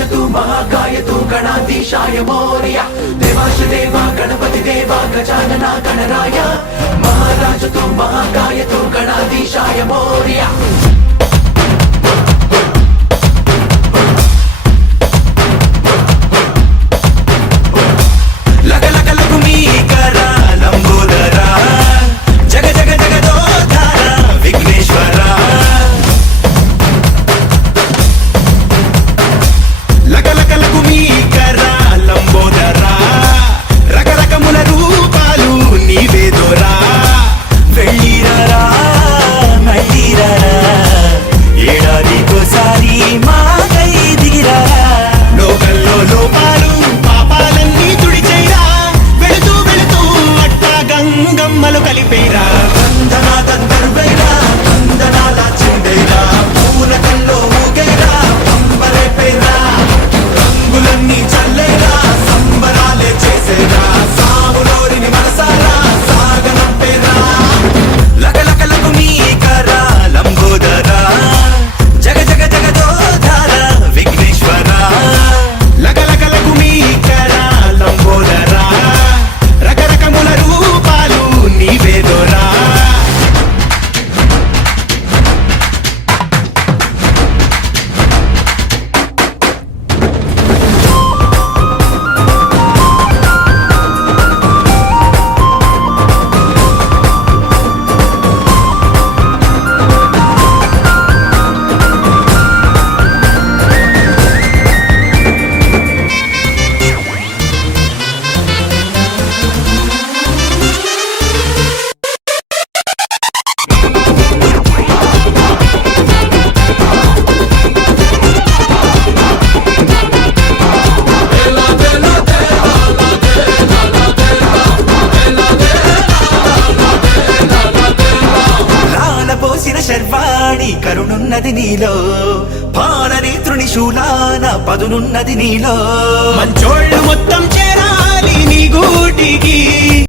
महाराज तू महाकाय तू गणाधीशाय मोरया देवाश देवा गणपति देवा गजानना गणराय महाराज तू महाकाय तू गणाधीशाय मोरया కరుణున్నది నీలో పాలనేత్రుని శూలాన పదునున్నది నీలో మంచోళ్ళు మొత్తం చేరాలి నీ గూటికి